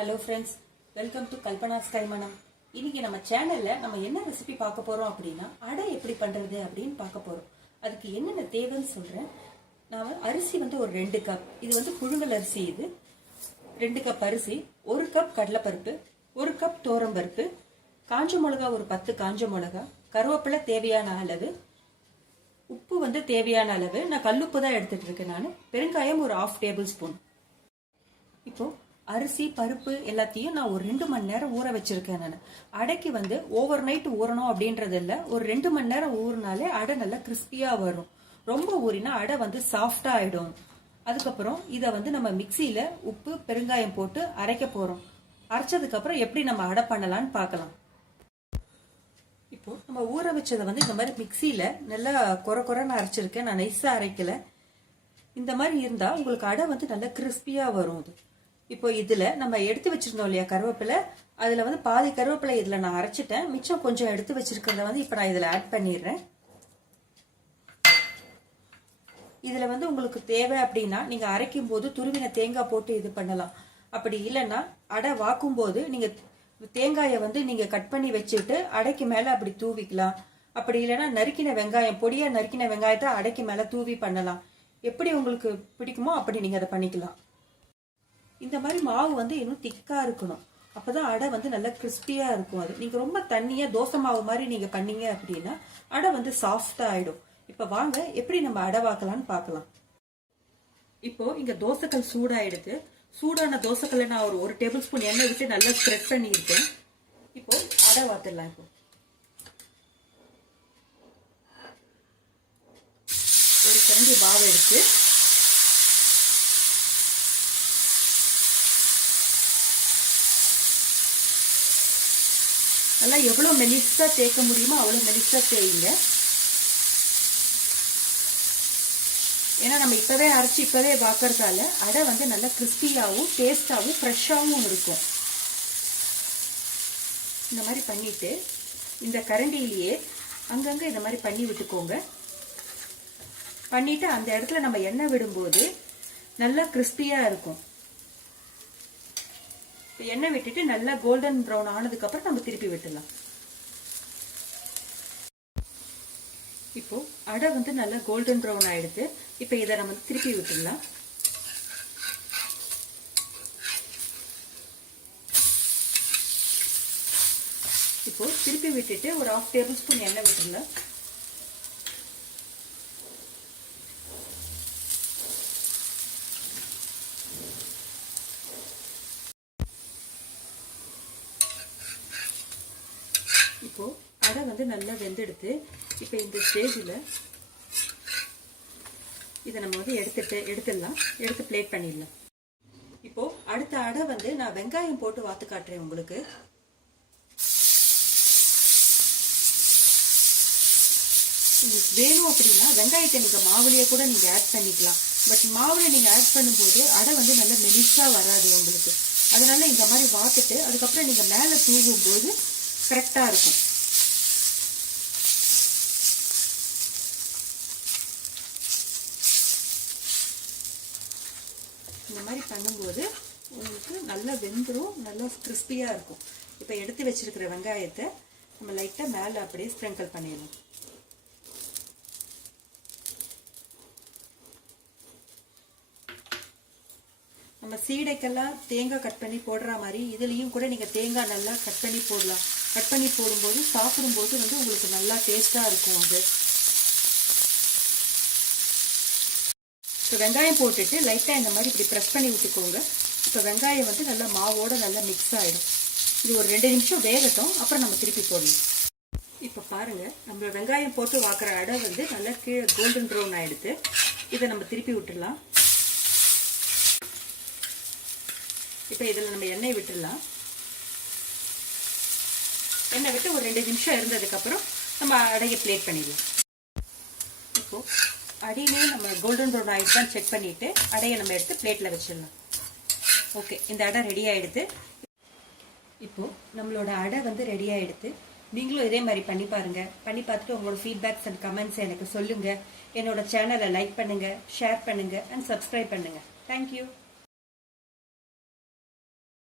Hello friends welcome to Kalpana ஸ்கைமனம் இன்னைக்கு நம்ம சேனல்ல நம்ம என்ன ரெசிபி பார்க்க போறோம் அப்படின்னா அடை எப்படி பண்றது அப்படின்னு பார்க்க போறோம். அதுக்கு என்னென்ன தேவைன்னு சொல்றேன். நான் அரிசி வந்து ஒரு ரெண்டு கப் இது வந்து புழுங்கல் அரிசி இது. ரெண்டு கப் அரிசி ஒரு கப் கடலைப்பருப்பு ஒரு கப் தோரம்பருப்பு காஞ்ச மிளகா ஒரு பத்து காஞ்ச மிளகா கருவேப்பிலை தேவையான அளவு உப்பு வந்து தேவையான அளவு. நான் கல்லுப்பு தான் எடுத்துட்டு இருக்கேன் நான். பெருங்காயம் ஒரு ஆஃப் டேபிள் ஸ்பூன் இப்போ அரிசி பருப்பு எல்லாத்தையும் நான் ஒரு ரெண்டு மணி நேரம் ஊற வச்சிருக்கேன் நான். அடைக்கு வந்து ஓவர் நைட் ஊறணும் அப்படின்றது இல்லை. ஒரு ரெண்டு மணி நேரம் ஊறினாலே அடை நல்லா கிறிஸ்பியா வரும். ரொம்ப ஊறினா அடை வந்து சாஃப்டா ஆயிடும். அதுக்கப்புறம் இதை வந்து நம்ம மிக்சியில உப்பு பெருங்காயம் போட்டு அரைக்க போறோம். அரைச்சதுக்கு அப்புறம் எப்படி நம்ம அடை பண்ணலாம்னு பார்க்கலாம். இப்போ நம்ம ஊற வச்சதை வந்து இந்த மாதிரி மிக்சியில நல்லா குறை குறைன்னு அரைச்சிருக்கேன். நான் நைஸா அரைக்கல. இந்த மாதிரி இருந்தா உங்களுக்கு அடை வந்து நல்லா கிறிஸ்பியா வரும் அது. இப்போ இதில் நம்ம எடுத்து வச்சிருந்தோம் இல்லையா கருவேப்பிலை அதில் வந்து பாதி கருவேப்பிலை இதில் நான் அரைச்சிட்டேன். மிச்சம் கொஞ்சம் எடுத்து வச்சிருக்கிறத வந்து இப்போ நான் இதில் ஆட் பண்ணிடுறேன். இதில் வந்து உங்களுக்கு தேவை அப்படின்னா நீங்கள் அரைக்கும் போது துருவின தேங்காய் போட்டு இது பண்ணலாம். அப்படி இல்லைன்னா அடை வாக்கும் போது நீங்கள் தேங்காயை வந்து நீங்கள் கட் பண்ணி வச்சுட்டு அடைக்கு மேலே அப்படி தூவிக்கலாம். அப்படி இல்லைன்னா நறுக்கின வெங்காயம் பொடியாக நறுக்கின வெங்காயத்தை அடைக்கு மேலே தூவி பண்ணலாம். எப்படி உங்களுக்கு பிடிக்குமோ அப்படி நீங்கள் அதை பண்ணிக்கலாம். இந்த மாதிரி மாவு வந்து இன்னும் திக்காக இருக்கணும். அப்பதான் அடை வந்து நல்லா கிறிஸ்பியாக இருக்கும் அது. நீங்கள் ரொம்ப தண்ணியாக தோசை மாவு மாதிரி நீங்கள் பண்ணீங்க அப்படின்னா அடை வந்து சாஃப்டாக ஆகிடும் இப்போ வாங்க எப்படி நம்ம அடை வாக்கலாம்னு பார்க்கலாம் இப்போ இங்கே தோசைக்கல் சூடாயிடுது. சூடான தோசைக்கல்ல நான் ஒரு ஒரு டேபிள் ஸ்பூன் எண்ணெய் விட்டு நல்லா ஸ்ப்ரெட் பண்ணியிருக்கேன். இப்போ அடை வாத்துடலாம் இப்போ. ஒரு கரண்டி பாவை எடுத்து நல்லா எவ்வளோ மெலிசா தேய்க்க முடியுமோ அவ்வளோ மெலிஸாக தேயுங்க. ஏன்னா நம்ம இப்போவே அரைச்சி இப்போவே பார்க்கறதால அடை வந்து நல்லா கிறிஸ்பியாகவும் டேஸ்டாகவும் ஃப்ரெஷ்ஷாகவும் இருக்கும். இந்த மாதிரி பண்ணிவிட்டு இந்த கரண்டியிலேயே அங்கங்கே இந்த மாதிரி பண்ணி விட்டுக்கோங்க. பண்ணிவிட்டு அந்த இடத்துல நம்ம எண்ணெய் விடும்போது நல்லா கிறிஸ்பியாக இருக்கும். எண்ணெய் விட்டுட்டு நல்லா கோல்டன் ப்ரௌன் ஆனதுக்கு அப்புறம் நம்ம திருப்பி விட்டுடலாம் இப்போ அடை வந்து நல்லா கோல்டன் ப்ரௌன் ஆயிடுது. இப்போ இதை நம்ம திருப்பி விட்டுடலாம். இப்போ திருப்பி விட்டுட்டு ஒரு ஆஃப் டேபிள் ஸ்பூன் எண்ணெய் விட்டுடலாம் இப்போ அடை வந்து நல்லா வெந்தெடுத்து இப்போ இந்த ஸ்டேஜில் இதை நம்ம வந்து எடுத்துட்டு எடுத்துடலாம். எடுத்து பிளேட் பண்ணிடலாம். இப்போ அடுத்த அடை வந்து நான் வெங்காயம் போட்டு வாத்து காட்டுறேன் உங்களுக்கு. உங்களுக்கு வேணும் அப்படின்னா வெங்காயத்தை நீங்கள் மாவுலேயே கூட நீங்கள் ஆட் பண்ணிக்கலாம். பட் மாவுல நீங்கள் ஆட் பண்ணும்போது அடை வந்து நல்லா மெலிஸாக வராது உங்களுக்கு. அதனால் இந்த மாதிரி வாத்துட்டு அதுக்கப்புறம் நீங்கள் மேலே தூங்கும்போது போது கரெக்டாக இருக்கும். இந்த மாதிரி பண்ணும்போது உங்களுக்கு நல்லா வெந்துடும் நல்லா கிறிஸ்பியாக இருக்கும். இப்போ எடுத்து வச்சிருக்கிற வெங்காயத்தை நம்ம லைட்டாக மேலே அப்படியே ஸ்ப்ரிங்கிள் பண்ணிடணும். நம்ம சீடைக்கெல்லாம் தேங்காய் கட் பண்ணி போடுற மாதிரி இதுலேயும் கூட நீங்கள் தேங்காய் நல்லா கட் பண்ணி போடலாம். கட் பண்ணி போடும்போது சாப்பிடும்போது வந்து உங்களுக்கு நல்லா டேஸ்ட்டாக இருக்கும் அது. ஸோ வெங்காயம் போட்டுட்டு லைட்டாக இந்த மாதிரி இப்படி ப்ரெஸ் பண்ணி விட்டுக்கோங்க. இப்போ வெங்காயம் வந்து நல்லா மாவோட நல்லா மிக்ஸ் ஆகிடும் இது ஒரு ரெண்டு நிமிஷம் வேகட்டும் அப்புறம் நம்ம திருப்பி போடணும் இப்போ பாருங்கள் நம்ம வெங்காயம் போட்டு வாக்குற அடை வந்து நல்லா கீழே கோல்டன் ப்ரௌன் ஆகிடுது இதை நம்ம திருப்பி விட்டுடலாம். இப்போ இதில் நம்ம எண்ணெய் விட்டுடலாம். எண்ணெய் விட்டு ஒரு ரெண்டு நிமிஷம் இருந்ததுக்கப்புறம் நம்ம அடையை பிளேட் பண்ணிடலாம். இப்போது அடியிலே நம்ம கோல்டன் ப்ரௌன் ஆயிடுச்சு செக் பண்ணிட்டு அடையை நம்ம எடுத்து பிளேட்டில் வச்சிடலாம் ஓகே இந்த அடை ரெடி ஆகிடுது இப்போது நம்மளோட அடை வந்து ரெடி ஆகிடுது நீங்களும் இதே மாதிரி பண்ணி பாருங்கள் பண்ணி பார்த்துட்டு உங்களோட ஃபீட்பேக்ஸ் அண்ட் கமெண்ட்ஸ் எனக்கு சொல்லுங்கள் என்னோட சேனலை லைக் பண்ணுங்கள் ஷேர் பண்ணுங்கள் அண்ட் சப்ஸ்கிரைப் பண்ணுங்கள் தேங்க்யூ